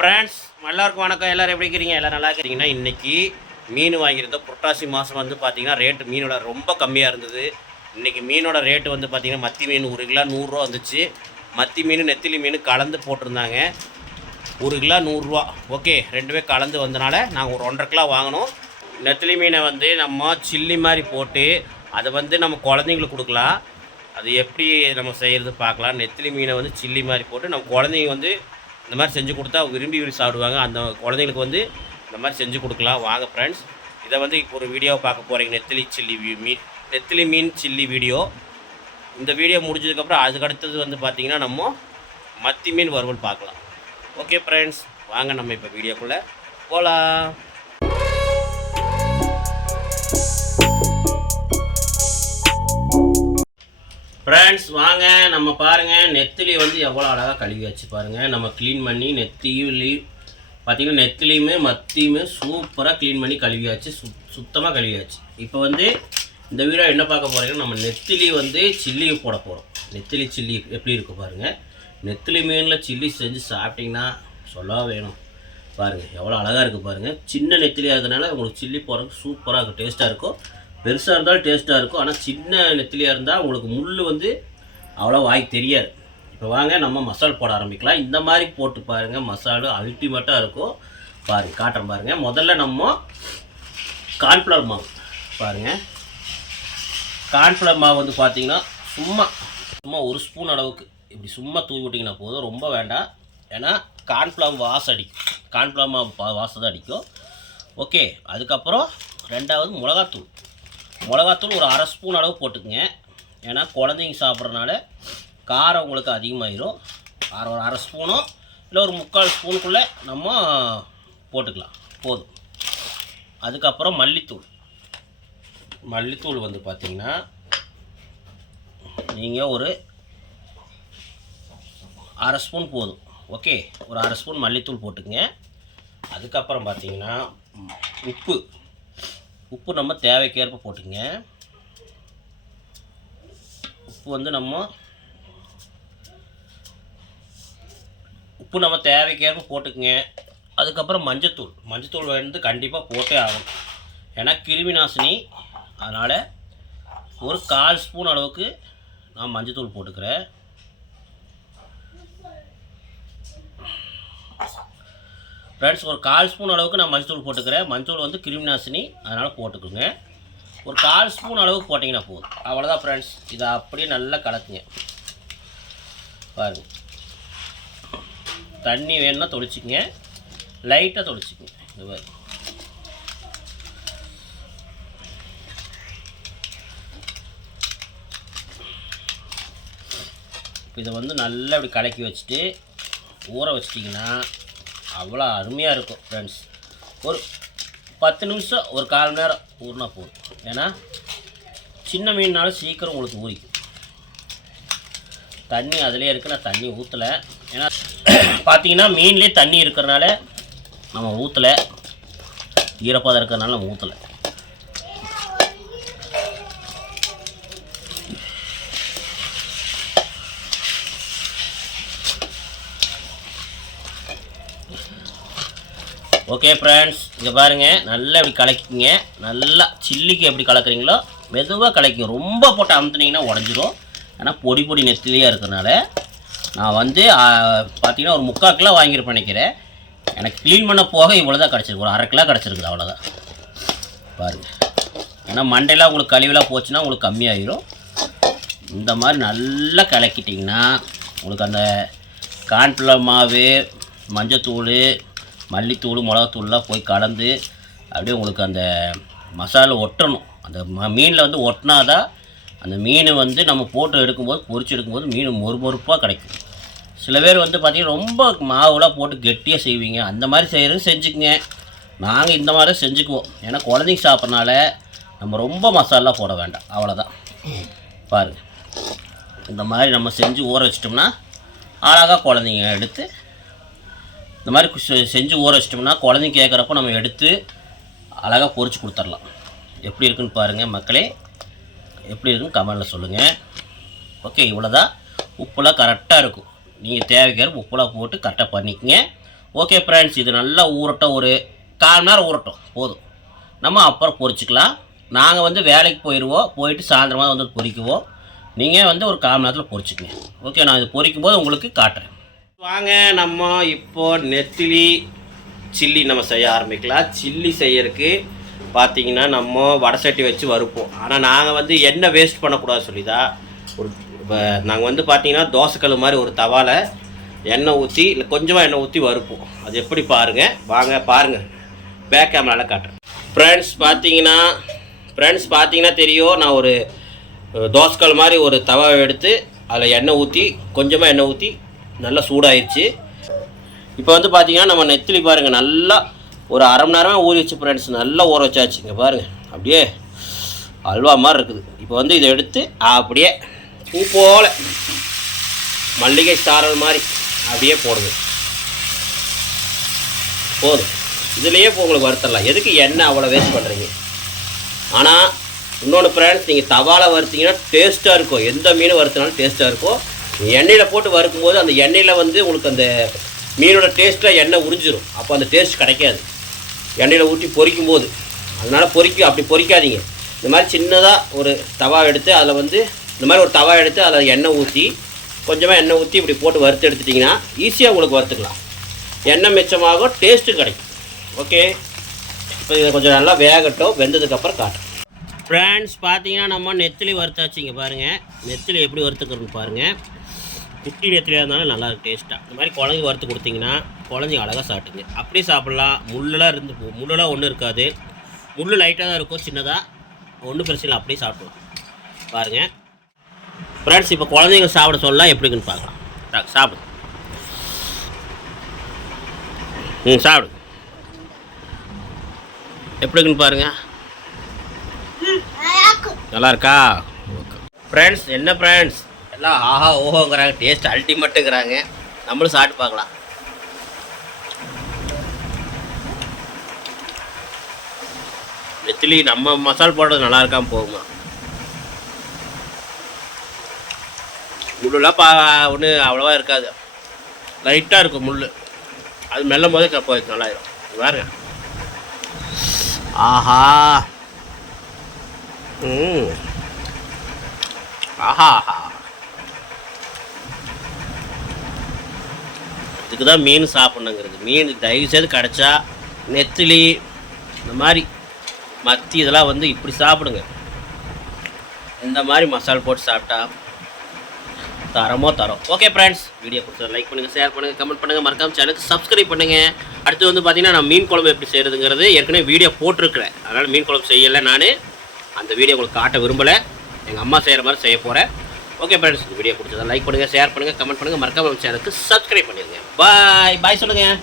Friends எல்லாருக்கும் வணக்கம். எல்லோரும் எப்படி இருக்கிறீங்க? எல்லோரும் நல்லா இருக்கிறீங்கன்னா, இன்றைக்கி மீன் வாங்கியிருந்தோம். புரட்டாசி மாதம் வந்து பார்த்திங்கன்னா ரேட்டு மீனோட ரொம்ப கம்மியாக இருந்தது. இன்றைக்கி மீனோட ரேட்டு வந்து பார்த்திங்கன்னா மத்தி மீன் 1 கிலோ 100 வந்துச்சு. மத்தி மீன் நெத்திலி மீன் கலந்து போட்டிருந்தாங்க. 1 கிலோ 100. ஓகே, ரெண்டுமே கலந்து வந்தனால நாங்கள் ஒரு 1.5 கிலோ வாங்கினோம். நெத்திலி மீனை வந்து நம்ம சில்லி மாதிரி போட்டு அதை வந்து நம்ம குழந்தைங்களுக்கு கொடுக்கலாம். அது எப்படி நம்ம செய்கிறது பார்க்கலாம். நெத்திலி மீனை வந்து சில்லி மாதிரி போட்டு நம்ம குழந்தைங்க வந்து இந்த மாதிரி செஞ்சு கொடுத்தா விரும்பி சாப்பிடுவாங்க. அந்த குழந்தைங்களுக்கு வந்து இந்த மாதிரி செஞ்சு கொடுக்கலாம். வாங்க ஃப்ரெண்ட்ஸ், இதை வந்து இப்போ ஒரு வீடியோவை பார்க்க போகிறீங்க. நெத்திலி மீன் சில்லி வீடியோ. இந்த வீடியோ முடிஞ்சதுக்கப்புறம் அதுக்கடுத்தது வந்து பார்த்திங்கன்னா நம்ம மத்தி மீன் வறுவல் பார்க்கலாம். ஓகே ஃப்ரெண்ட்ஸ், வாங்க நம்ம இப்போ வீடியோக்குள்ளே போகலாம். ஃப்ரெண்ட்ஸ் வாங்க நம்ம பாருங்கள், நெத்திலி வந்து எவ்வளோ அழகாக கழுவி வச்சு பாருங்கள். நம்ம க்ளீன் பண்ணி நெத்திலி பார்த்திங்கன்னா நெத்திலியுமே மத்தியுமே சூப்பராக க்ளீன் பண்ணி கழுவியாச்சு, சுத்தமாக கழுவியாச்சு. இப்போ வந்து இந்த வீடியோ என்ன பார்க்க போகிறீங்கன்னா, நம்ம நெத்திலி வந்து சில்லி போட போகிறோம். நெத்திலி சில்லி எப்படி இருக்குது பாருங்கள். நெத்திலி மீனில் சில்லி செஞ்சு சாப்பிட்டிங்கன்னா சொல்ல வேணும். பாருங்கள் எவ்வளோ அழகாக இருக்குது பாருங்கள். சின்ன நெத்திலியாக இருக்கிறதுனால உங்களுக்கு சில்லி போடுறதுக்கு சூப்பராக இருக்கும், டேஸ்ட்டாக இருக்கும். பெருசாக இருந்தாலும் டேஸ்ட்டாக இருக்கும். ஆனால் சின்ன நெத்திலியாக இருந்தால் உங்களுக்கு முள் வந்து அவ்வளோ வாய்க்கு தெரியாது. இப்போ வாங்க நம்ம மசாலா போட ஆரம்பிக்கலாம். இந்த மாதிரி போட்டு பாருங்கள், மசாலா அல்டிமேட்டாக இருக்கும். பாருங்கள் காட்டுறேன் பாருங்கள். முதல்ல நம்ம கார்ன்ஃப்ளவர் மாவு பாருங்கள். கார்ன்ஃப்ளவர் மாவு வந்து பார்த்திங்கன்னா சும்மா 1 ஸ்பூன் அளவுக்கு இப்படி சும்மா தூவி விட்டிங்கன்னா போதும், ரொம்ப வேண்டாம். ஏன்னா கார்ன்ஃப்ளவர் வாசம் அடிக்கும், கார்ன்ஃப்ளவர் மாவு வாசம் தான் அடிக்கும். ஓகே, அதுக்கப்புறம் ரெண்டாவது மிளகாத்தூள் ஒரு 1/2 ஸ்பூன் அளவு போட்டுக்குங்க. ஏன்னா குழந்தைங்க சாப்பிட்றதுனால காரம் உங்களுக்கு அதிகமாகிடும். ஒரு 1/2 ஸ்பூனோ இல்லை ஒரு 3/4 ஸ்பூனுக்குள்ளே நம்ம போட்டுக்கலாம், போதும். அதுக்கப்புறம் மல்லித்தூள் வந்து பார்த்திங்கன்னா நீங்கள் ஒரு 1/2 ஸ்பூன் போதும். ஓகே, ஒரு 1/2 ஸ்பூன் மல்லித்தூள் போட்டுக்குங்க. அதுக்கப்புறம் பார்த்திங்கன்னா உப்பு நம்ம தேவைக்கேற்ப போட்டுங்க. உப்பு நம்ம தேவைக்கேற்ப போட்டுக்குங்க. அதுக்கப்புறம் மஞ்சத்தூள் வந்து கண்டிப்பாக போட்டே ஆகும். ஏன்னா கிருமி நாசினி, அதனால் ஒரு 1/4 ஸ்பூன் அளவுக்கு நான் மஞ்சத்தூள் போட்டுக்கிறேன். ஃப்ரெண்ட்ஸ், ஒரு 1/4 ஸ்பூன் அளவுக்கு நான் மஞ்சத்தூள் போட்டுக்கிறேன். மஞ்சத்தூள் வந்து கிருமி நாசினி, அதனால் போட்டுக்கோங்க. ஒரு 1/4 ஸ்பூன் அளவுக்கு போட்டிங்கன்னா போதும். அவ்வளோதான் ஃப்ரெண்ட்ஸ். இதை அப்படியே நல்லா கலக்குங்க. பாருங்கள், தண்ணி வேணும்னா தொளிச்சிக்கங்க, லைட்டாக தொளிச்சிக்கங்க. இது மாதிரி இதை வந்து நல்லா இப்படி கலக்கி வச்சுட்டு ஊற வச்சிட்டிங்கன்னா அவ்வளோ அருமையாக இருக்கும் ஃப்ரெண்ட்ஸ். ஒரு 10 நிமிஷம், ஒரு 1/4 மணி நேரம் ஊறினா போதும். ஏன்னா சின்ன மீன்னாலும் சீக்கிரம் உங்களுக்கு ஊறிக்கும். தண்ணி அதிலே இருக்குது, நான் தண்ணி ஊற்றலை. ஏன்னா பார்த்தீங்கன்னா மீன்லேயே தண்ணி இருக்கிறனால நம்ம ஊற்றலை, ஈரப்பதம் இருக்கிறதுனால நம்ம ஊற்றலை. ஓகே ஃப்ரெண்ட்ஸ், இங்கே பாருங்கள், நல்லா இப்படி கலக்கிங்க. நல்லா சில்லிக்கு எப்படி கலக்குறீங்களோ மெதுவாக கலக்கிங்க. ரொம்ப போட்டு அமுத்துனீங்கன்னா உடஞ்சிரும். ஆனால் பொடி நெத்திலியாக இருக்கிறனால நான் வந்து பார்த்திங்கன்னா ஒரு 3/4 கிலோ வாங்கியிருப்பேன் நினைக்கிறேன். எனக்கு க்ளீன் பண்ண போக இவ்வளோ தான் கிடச்சிருக்கு, ஒரு 1/2 கிலோ கிடச்சிருக்குது, அவ்வளோதான். பாருங்கள், ஏன்னா மண்டையெல்லாம் உங்களுக்கு கழிவெல்லாம் போச்சுன்னா உங்களுக்கு கம்மியாகிடும். இந்த மாதிரி நல்லா கலக்கிட்டிங்கன்னா உங்களுக்கு அந்த கார்ன்ஃப்ளவர் மாவு, மஞ்சத்தூள், மல்லித்தூள், மிளகாத்தூள்லாம் போய் கலந்து அப்படியே உங்களுக்கு அந்த மசாலா ஒட்டணும். அந்த மீனில் வந்து ஒட்டினாதான் அந்த மீன் வந்து நம்ம போட்டு எடுக்கும்போது, பொரிச்சு எடுக்கும்போது மீன் மொறுமொறுப்பாக கிடைக்கும். சில பேர் வந்து பார்த்திங்கன்னா ரொம்ப மாவுலாம் போட்டு கெட்டியாக செய்வீங்க. அந்த மாதிரி செய்கிறது செஞ்சுக்குங்க. நாங்கள் இந்த மாதிரி செஞ்சுக்குவோம். ஏன்னா குழந்தைங்க சாப்பிட்றனால நம்ம ரொம்ப மசாலா போட வேண்டாம், அவ்வளோதான். பாருங்கள், இந்த மாதிரி நம்ம செஞ்சு ஊற வச்சிட்டோம்னா அழகாக குழந்தைங்க எடுத்து இந்த மாதிரி செஞ்சு ஊற வச்சிட்டோம்னா குழந்தைங்க கேட்குறப்போ நம்ம எடுத்து அழகாக பொரிச்சு கொடுத்துர்லாம். எப்படி இருக்குன்னு பாருங்கள் மக்களே, எப்படி இருக்குன்னு கமெண்டில் சொல்லுங்கள். ஓகே, இவ்வளோ தான். உப்புலாம் கரெக்டாக இருக்கும். நீங்கள் தேவைக்கேற்ப உப்புலாம் போட்டு கரெக்டாக பண்ணிக்கங்க. ஓகே ஃப்ரெண்ட்ஸ், இது நல்லா ஊறட்டும், ஒரு 1/4 மணி நேரம் ஊறட்டும் போதும். நம்ம அப்புறம் பொரிச்சிக்கலாம். நாங்கள் வந்து வேலைக்கு போயிடுவோம், போயிட்டு சாயந்தரமாக வந்து பொரிக்குவோம். நீங்கள் வந்து ஒரு 1/4 மணி நேரத்தில் பொரிச்சிக்கங்க. ஓகே, நான் இது பொரிக்கும் போது உங்களுக்கு காட்டுறேன். வாங்க, நம்ம இப்போது நெத்திலி சில்லி நம்ம செய்ய ஆரம்பிக்கலாம். சில்லி செய்யறதுக்கு பார்த்தீங்கன்னா நம்ம வடை சட்டி வச்சு வறுப்போம். ஆனால் நாங்கள் வந்து எண்ணெய் வேஸ்ட் பண்ணக்கூடாது சொல்லி தான் இப்போ நாங்கள் வந்து பார்த்தீங்கன்னா தோசைக்கல் மாதிரி ஒரு தவாவில் எண்ணெய் ஊற்றி இல்லை கொஞ்சமாக எண்ணெய் ஊற்றி வறுப்போம். அது எப்படி பாருங்கள், வாங்க பாருங்கள், பேக் கேமராவில் காட்டுறேன். ஃப்ரெண்ட்ஸ் பார்த்தீங்கன்னா தெரியும், நான் ஒரு தோசைக்கல் மாதிரி ஒரு தவாவை எடுத்து அதில் எண்ணெய் ஊற்றி கொஞ்சமாக எண்ணெய் ஊற்றி நல்லா சூடாயிடுச்சு. இப்போ வந்து பார்த்தீங்கன்னா நம்ம நெத்திலி பாருங்கள் நல்லா ஒரு 1/2 மணி நேரமாக ஊறி வச்சு ஃப்ரெண்ட்ஸ், நல்லா ஊற வச்சாச்சு. இங்கே பாருங்கள், அப்படியே அல்வா மாதிரி இருக்குது. இப்போ வந்து இதை எடுத்து அப்படியே பூ போல் மல்லிகை சாரல் மாதிரி அப்படியே போடுது. போதும், இதுலேயே உங்களுக்கு வறுத்தரலாம். எதுக்கு எண்ணெய் அவ்வளோ வேஸ்ட் பண்ணுறீங்க? ஆனால் இன்னொன்று ஃப்ரெண்ட்ஸ், நீங்கள் தவாவில் வறுத்தீங்கன்னா டேஸ்ட்டாக இருக்கும். எந்த மீன் வறுத்தினாலும் டேஸ்ட்டாக இருக்கும். எண்ணெயில் போட்டு வறுக்கும்போது அந்த எண்ணெயில் வந்து உங்களுக்கு அந்த மீனோட டேஸ்ட்டில் எண்ணெய் உறிஞ்சிடும். அப்போ அந்த டேஸ்ட் கிடைக்காது எண்ணெயில் ஊற்றி பொரிக்கும் போது. அதனால் அப்படி பொரிக்காதீங்க. இந்த மாதிரி சின்னதாக ஒரு தவா எடுத்து அதில் வந்து இந்த மாதிரி ஒரு தவா எடுத்து அதில் எண்ணெய் ஊற்றி கொஞ்சமாக எண்ணெய் ஊற்றி இப்படி போட்டு வறுத்து எடுத்துட்டிங்கன்னா ஈஸியாக உங்களுக்கு வறுத்துக்கலாம். எண்ணெய் மிச்சமாகும், டேஸ்ட்டு கிடைக்கும். ஓகே, இப்போ இதை கொஞ்சம் நல்லா வேகட்டும், வெந்ததுக்கப்புறம் காட்டும். ஃப்ரெண்ட்ஸ் பார்த்தீங்கன்னா நம்ம நெத்திலி வறுத்தாச்சு. இங்கே பாருங்கள், நெத்திலி எப்படி வறுத்துக்கிறதுன்னு பாருங்கள். குட்டி நெத்திலியாக இருந்தாலும் நல்லாயிருக்கும் டேஸ்ட்டாக. இந்த மாதிரி குழந்தைங்க வறுத்து கொடுத்தீங்கன்னா குழந்தைங்க அழகாக சாப்பிட்டுங்க. அப்படியே சாப்பிட்லாம். முள்ளெல்லாம் ஒன்றும் இருக்காது. முள் லைட்டாக தான் இருக்கும், சின்னதாக, ஒன்றும் பிரச்சனை இல்லை, அப்படியே சாப்பிடுவோம். பாருங்கள் ஃப்ரெண்ட்ஸ், இப்போ குழந்தைங்க சாப்பிட சொல்லலாம், எப்படி இருக்குன்னு பார்க்கலாம். சாப்பிடு. சாப்பிடு. எப்படி இருக்குன்னு பாருங்கள். நல்லா இருக்கா? ஃப்ரெண்ட்ஸ், என்ன ஃப்ரெண்ட்ஸ் எல்லாம் ஆஹா ஓஹோங்கிறாங்க, டேஸ்ட் அல்டிமேட்டுங்கிறாங்க. நம்மளும் சாப்பிட்டு பார்க்கலாம். நெத்திலி நம்ம மசால் போடுறது நல்லா இருக்காமல் போகுமா? முள்ளுலாம் ஒன்று அவ்வளோவா இருக்காது, லைட்டாக இருக்கும் முள். அது மெல்லும் போதே நல்லாயிரும். பாருங்க, ஆஹா ஆஹா ஆஹா. இதுக்கு தான் மீன் சாப்பிட்ணுங்கிறது. மீன் தயவுசெய்து கிடச்சா நெத்திலி, இந்த மாதிரி மத்தி, இதெல்லாம் வந்து இப்படி சாப்பிடுங்க. இந்த மாதிரி மசாலா போட்டு சாப்பிட்டா தரம். ஓகே ஃப்ரெண்ட்ஸ், வீடியோ பிடிச்சா லைக் பண்ணுங்கள், ஷேர் பண்ணுங்கள், கமெண்ட் பண்ணுங்கள், மறக்காம சேனலுக்கு சப்ஸ்கிரைப் பண்ணுங்கள். அடுத்து வந்து பார்த்தீங்கன்னா நான் மீன் குழம்பு எப்படி செய்கிறதுங்கிறது ஏற்கனவே வீடியோ போட்டிருக்கிறேன். அதனால் மீன் குழம்பு செய்யலை, நான் அந்த வீடியோ உங்களுக்கு காட்ட விரும்பலை. எங்கள் அம்மா செய்கிற மாதிரி செய்ய போகிறேன். ஓகே ஃப்ரெண்ட்ஸ், இந்த வீடியோ பிடிச்சதா லைக் பண்ணுங்கள், ஷேர் பண்ணுங்கள், கமெண்ட் பண்ணுங்கள், மறக்காம சேனலுக்கு சப்ஸ்கிரைப் பண்ணிடுங்க. பாய் சொல்லுங்கள்.